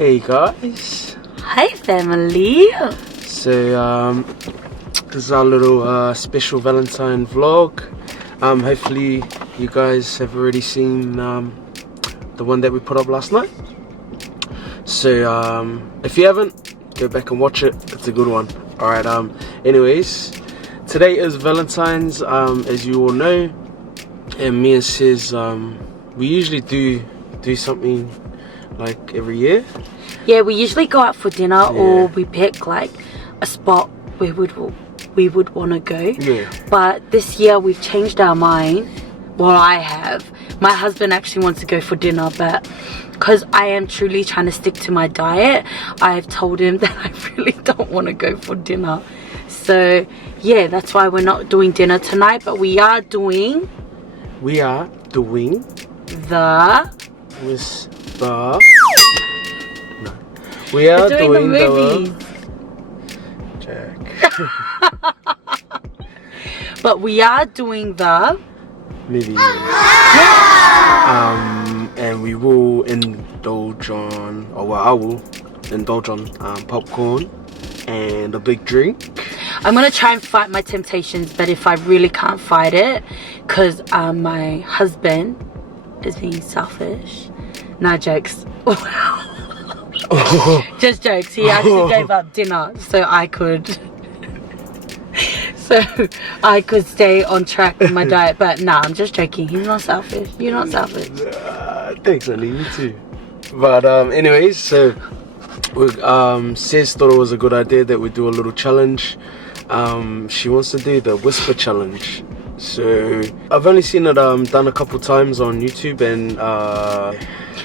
Hey guys. Hi family. So this is our little special Valentine vlog. Hopefully you guys have already seen the one that we put up last night. So if you haven't, go back and watch it. It's a good one. Alright, anyways, today is Valentine's, as you all know, and me and Sis, we usually do something like every year. Yeah, we usually go out for dinner, or we pick like a spot where we would want to go. Yeah. But this year we've changed our mind. Well, I have. My husband actually wants to go for dinner, but because I am truly trying to stick to my diet, I've told him that I really don't want to go for dinner. So yeah, that's why we're not doing dinner tonight, but we are doing the movies. Jack. But we are doing the movies. And we will indulge on, or well, I will indulge on popcorn and a big drink. I'm gonna try and fight my temptations, but if I really can't fight it, because my husband is being selfish. No jokes. Just jokes. He actually gave up dinner so I could stay on track with my diet. But nah, I'm just joking. He's not selfish. You're not selfish. Thanks, Ali. Me too. But anyways, so Sis thought it was a good idea that we do a little challenge. She wants to do the whisper challenge. So I've only seen it done a couple times on YouTube, and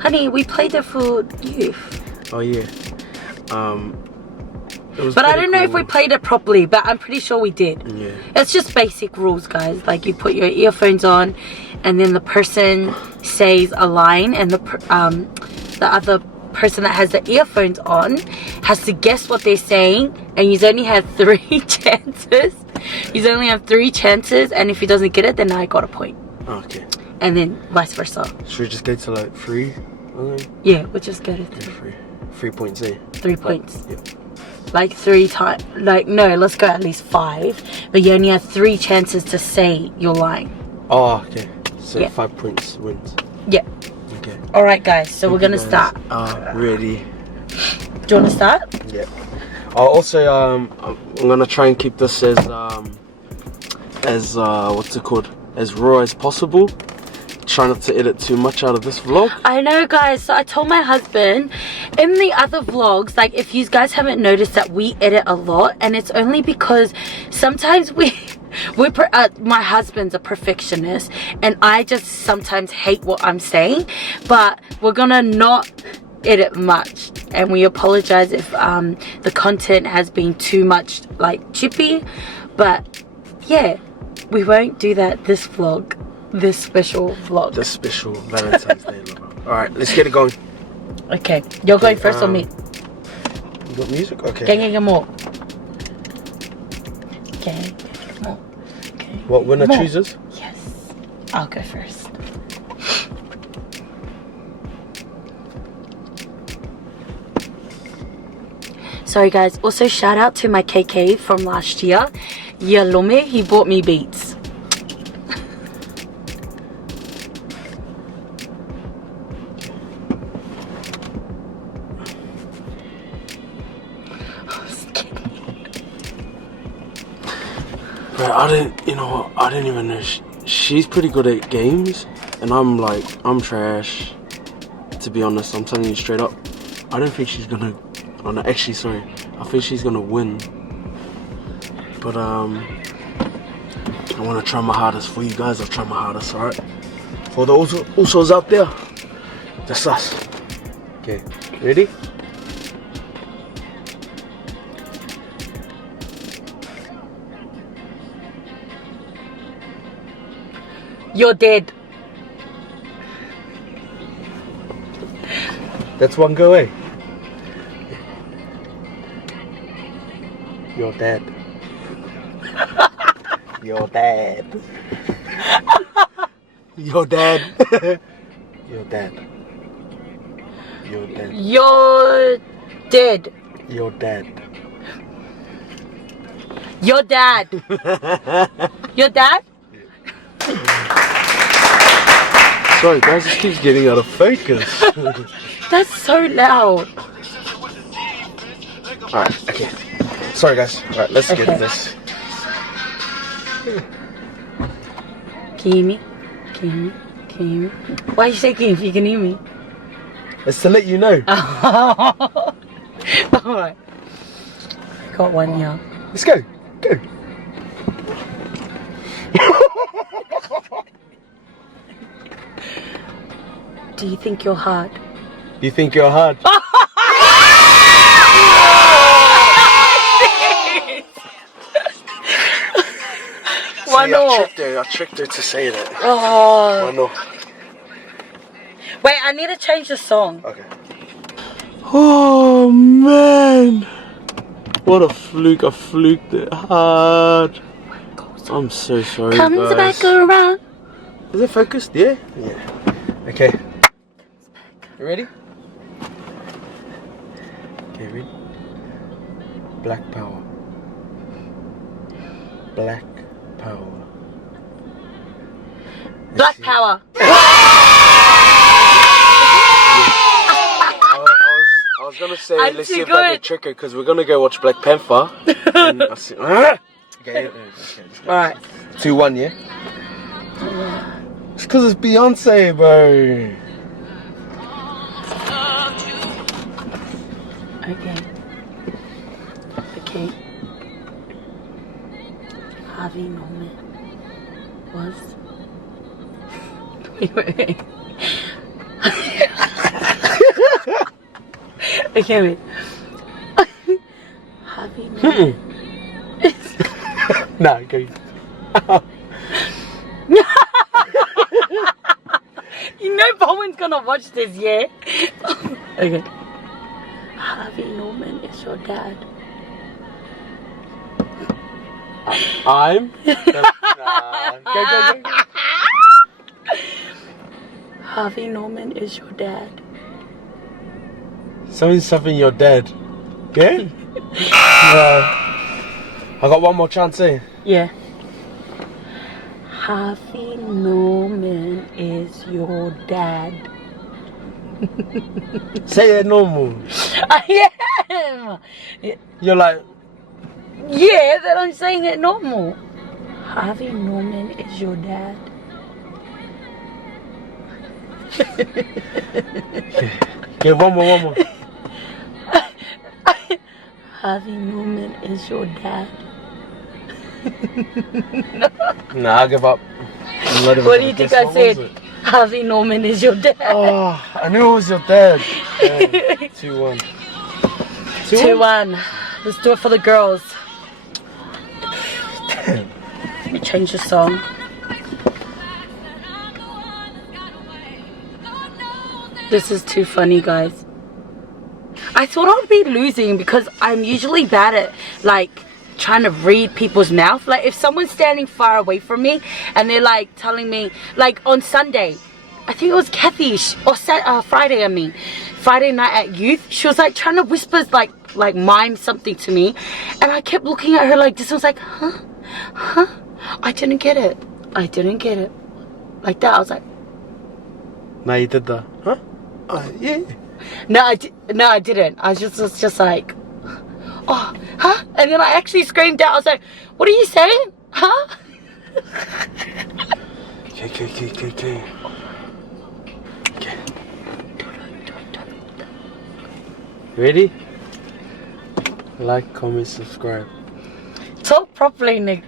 honey, we played it for you. Oh yeah. But I don't know if we played it properly, but I'm pretty sure we did. Yeah. It's just basic rules, guys. Like, you put your earphones on, and then the person says a line, and the other person that has the earphones on has to guess what they're saying, and you only have 3 chances. You only have 3 chances, and if he doesn't get it, then I got a point. Okay. And then vice versa. Should we just go to like 3? Okay. Yeah, we'll just go to 3. 3 points, eh? 3 points. Yeah. Like 3 times. Like, no, let's go at least 5. But you only have 3 chances to say your line. Oh, okay. So yeah. 5 points wins. Yeah. Okay. Alright, guys. So we're gonna start. Ready. Do you wanna start? Yeah. Also, I'm gonna try and keep this as what's it called? As raw as possible. Try not to edit too much out of this vlog. I know, guys. So I told my husband in the other vlogs, like, if you guys haven't noticed, that we edit a lot, and it's only because sometimes my husband's a perfectionist, and I just sometimes hate what I'm saying. But we're gonna not edit much, and we apologize if the content has been too much like chippy, but yeah, we won't do that this vlog. This special vlog. This special Valentine's Day vlog. Alright, let's get it going. Okay, you're going first or me? You got music? Okay. Gang more. Gang more. Okay. What, winner chooses? Yes. I'll go first. Sorry guys, also shout out to my KK from last year. Yalome, he bought me beats. But I didn't even know she's pretty good at games, and I'm trash, to be honest. I'm telling you straight up. I don't think she's gonna, oh no, actually sorry, I think she's gonna win, but I want to try my hardest for you guys. I'll try my hardest. Alright, for the Usos out there, that's us. Okay, ready? You're dead. That's one go away. You're dead. You're dead. You're dead. You're dead. You're dead. You're dead. You're dead. Your dad. Your dad? Sorry guys, this keeps getting out of focus. That's so loud. Alright, okay. Sorry guys. Alright, let's get this. Can you hear me? Can you hear me? Can you hear me? Why are you shaking if you can hear me? It's to let you know. Alright. I got one here. Let's go. Go. Do you think you're hard? You think you're hard? Why not? I tricked her to say that. Oh. Why not? Wait, I need to change the song. Okay. Oh man. What a fluke. I fluked it hard. I'm so sorry Comes guys. back around. Is it focused? Yeah? Yeah. Okay. You ready? Okay, ready? Black power. Black power. Black power. I was gonna say, I'm let's too see if I good. can trick her, because we're gonna go watch Black Panther. And I see, okay, Alright. 2-1, yeah? It's because it's Beyonce, bro. Okay. Okay. Harvey Norman was. Wait. Okay, wait. Harvey Norman. Nah, go. You know Bowen's gonna watch this, yeah? Okay. Harvey Norman is your dad. I'm? Nah. Go. Harvey Norman is your dad. Something you're dead. Yeah? I got one more chance, eh? Yeah. Harvey Norman is your dad. Say it normal. I am. You're like, Yeah, that I'm saying it normal. Harvey Norman is your dad. okay, one more. Harvey Norman is your dad. Nah, I give up. What do you think I said? Harvey Norman is your dad. Oh, I knew it was your dad. Yeah. 2-1. 2-1. Let's do it for the girls. Let me change the song. This is too funny, guys. I thought I would be losing because I'm usually bad at like trying to read people's mouth. Like if someone's standing far away from me and they're like telling me, like on Sunday, I think it was Kathy or Friday, I mean Friday night at youth, she was like trying to whisper like mime something to me, and I kept looking at her like this. I was like, huh? I didn't get it like that. I was like, Nah, you did that. Huh? Yeah. no, I didn't. I was just like, oh, huh? And then I actually screamed out. I was like, what are you saying? Huh? Okay. Ready? Like, comment, subscribe. Talk properly, Nick.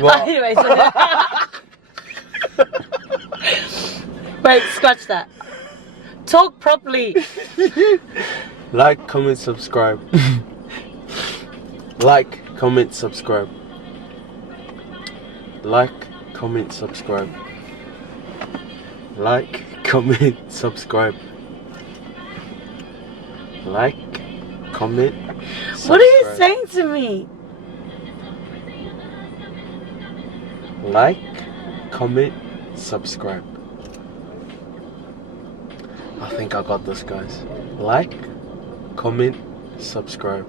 What? Anyways, wait, scratch that. Talk properly. Like, comment, subscribe. Like, comment, subscribe. Like, comment, subscribe. Like, comment, subscribe. Like, comment, subscribe. What are you saying to me? Like, comment, subscribe. I think I got this, guys. Like, comment, subscribe.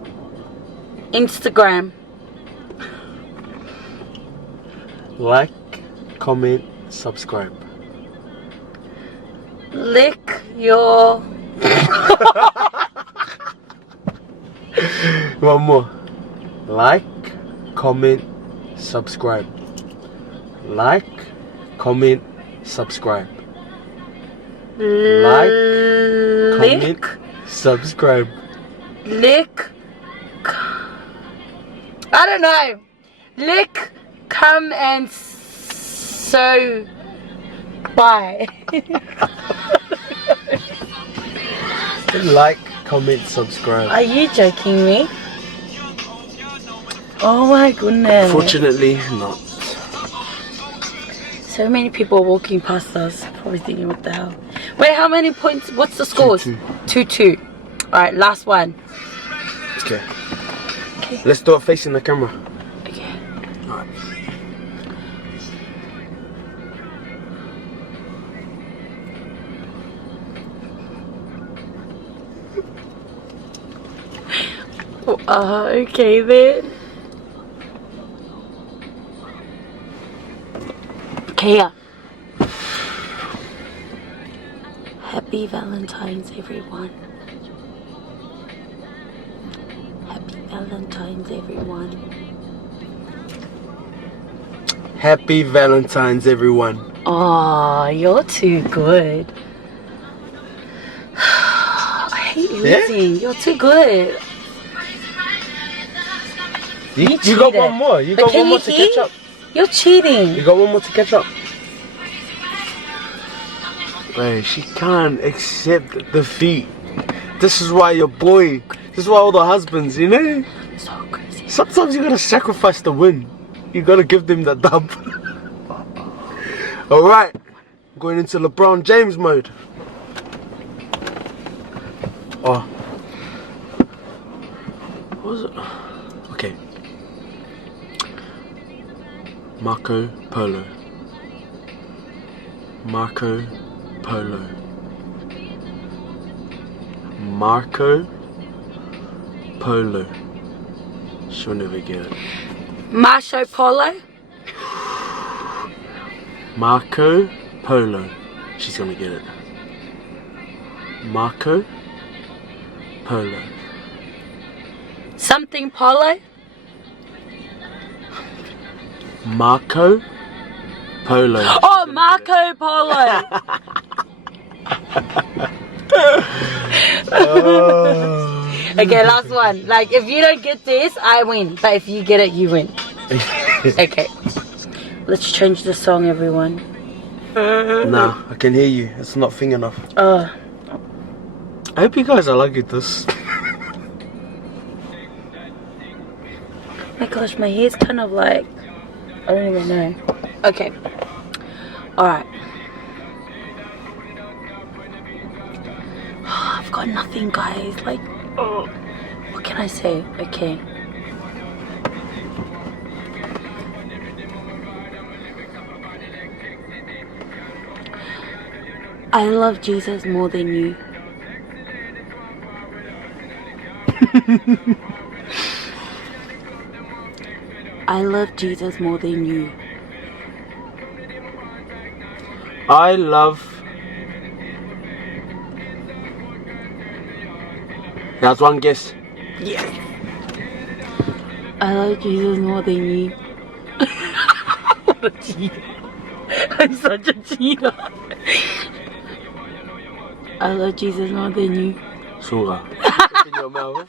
Instagram. Like, comment, subscribe. Lick your... One more. Like, comment, subscribe. Like, comment, subscribe. Like, comment, subscribe. Lick. I don't know. Lick, come and so. Bye. Like, comment, subscribe. Are you joking me? Oh my goodness. Fortunately, not. So many people walking past us, probably thinking, what the hell? Wait, how many points? What's the scores? 2-2. Alright, last one. Okay. Let's do it facing the camera. Okay. Alright. Okay then. Kaya. Happy Valentines, everyone. Happy Valentines, everyone. Happy Valentines, everyone. Oh, you're too good. I hate losing. You're too good. You got one more. You got one more to catch up. You're cheating. You got one more to catch up. Wait, she can't accept defeat. This is why your boy. This is why all the husbands, you know. So crazy. Sometimes you gotta sacrifice the win. You gotta give them the dub. All right, going into LeBron James mode. Oh, what was it? Okay. Marco Polo. Marco Polo. Marco Polo. She'll never get it. Marco Polo. Marco Polo. She's gonna get it. Marco Polo. Something Polo. Marco Polo. Oh, Marco Polo. Okay, last one. Like, if you don't get this, I win. But if you get it, you win. Okay. Let's change the song, everyone. Nah, I can hear you. It's not thing enough. Oh. I hope you guys are liking this. My gosh, my hair's kind of like, I don't even know. Okay. Alright. I've got nothing, guys. Like, oh, what can I say? Okay. I love Jesus more than you. I love Jesus more than you. I love. That's one guess. Yes. I love Jesus more than you. What a cheater. I'm such a cheater. I love Jesus more than you. Suga. In your mouth.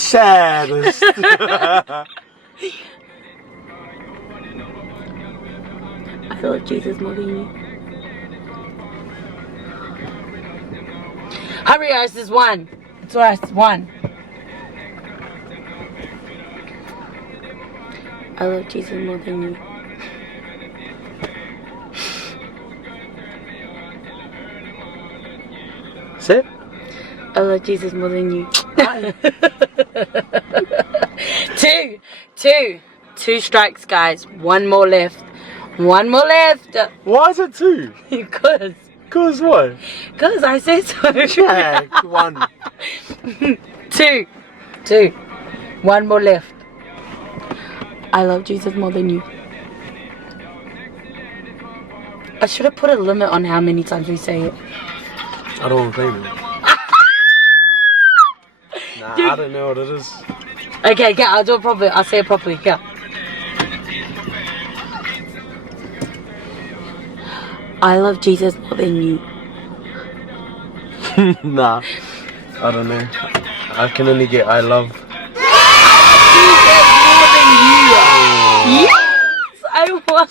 Saddest. I love Jesus more than you. Hurry, guys, there's one. It's alright, it's one. I love Jesus more than you. Say it. I love Jesus more than you. Two strikes, guys. One more left. One more left. Why is it two? Because Cause what? Cause I said so. Yeah, 1. 2. 1 more left. I love Jesus more than you. I should have put a limit on how many times we say it. I don't want to blame you. Nah, I don't know what it is. Okay, I'll do it properly. I'll say it properly. Yeah. I love Jesus more than you. Nah, I don't know. I can only get I love. Jesus more than you. Yes, I won.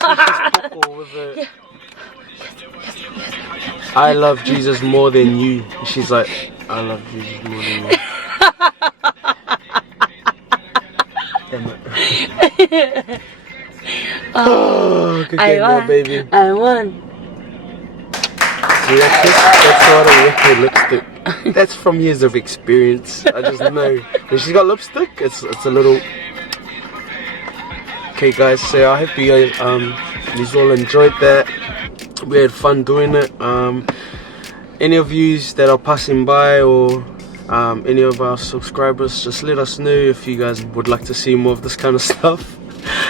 Yeah. I love Jesus more than you. She's like, I love Jesus more than you. Oh, good game, now, baby. I won. See, that's not a liquid lipstick. That's from years of experience. I just know. When she's got lipstick, it's a little. Okay, guys. So I hope you guys all enjoyed that. We had fun doing it. Any of you that are passing by or any of our subscribers, just let us know if you guys would like to see more of this kind of stuff.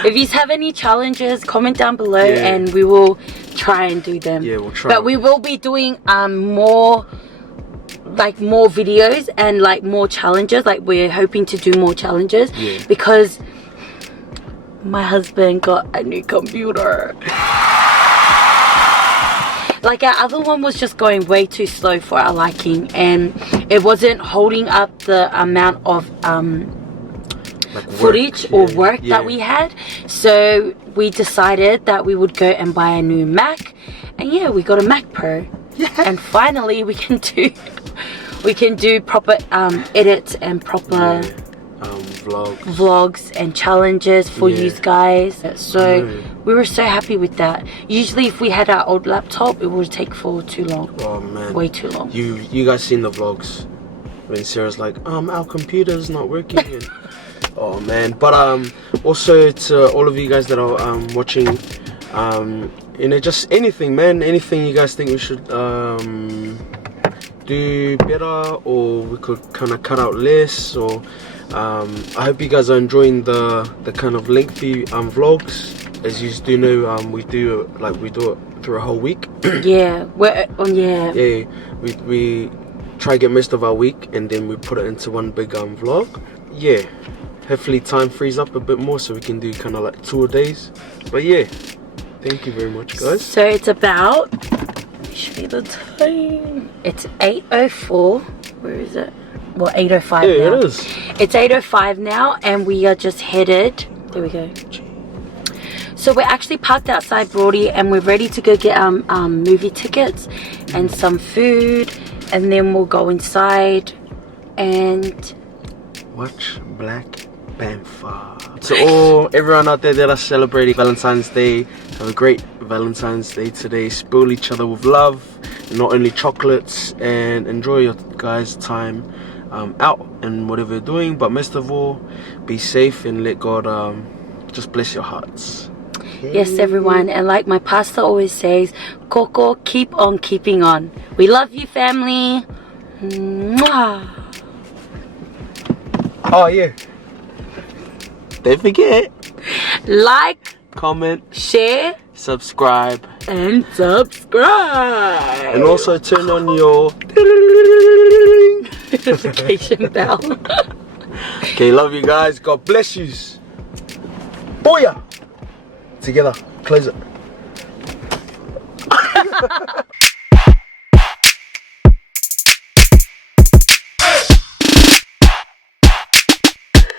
If you have any challenges, comment down below and we will try and do them. Yeah, we'll try. But we will be doing more videos and like more challenges. Like we're hoping to do more challenges because my husband got a new computer. Like our other one was just going way too slow for our liking, and it wasn't holding up the amount of footage or work that we had. So we decided that we would go and buy a new Mac, and yeah, we got a Mac Pro. And finally we can do proper edits and proper vlogs and challenges for you guys. So we were so happy with that. Usually if we had our old laptop, it would take for too long. Oh man, way too long. You guys seen the vlogs when Sarah's like, our computer's not working. And, oh man. But also to all of you guys that are watching, you know, just anything, man, anything you guys think we should do better, or we could kind of cut out less, or I hope you guys are enjoying the kind of lengthy vlogs. As you do know, we do it through a whole week. Yeah, we try to get most of our week and then we put it into one big vlog. Yeah, hopefully time frees up a bit more so we can do kind of like 2 days. But yeah, thank you very much, guys. So it's about, let me show you the time. It's 8:04. Where is it? Well, 8:05 now. Yeah, it is. It's 8:05 now, and we are just headed. There we go. So we're actually parked outside Brody, and we're ready to go get our movie tickets and some food, and then we'll go inside and watch Black Panther. So everyone out there that are celebrating Valentine's Day, have a great Valentine's Day today. Spoil each other with love, and not only chocolates, and enjoy your guys' time out and whatever you're doing. But most of all, be safe and let God just bless your hearts. Yes, everyone, and like my pastor always says, Coco, keep on keeping on. We love you, family. Mwah. Oh yeah, don't forget, like, comment, share, subscribe, and subscribe, and also turn on your notification bell. Okay, love you guys. God bless you. Booyah! Together, close it.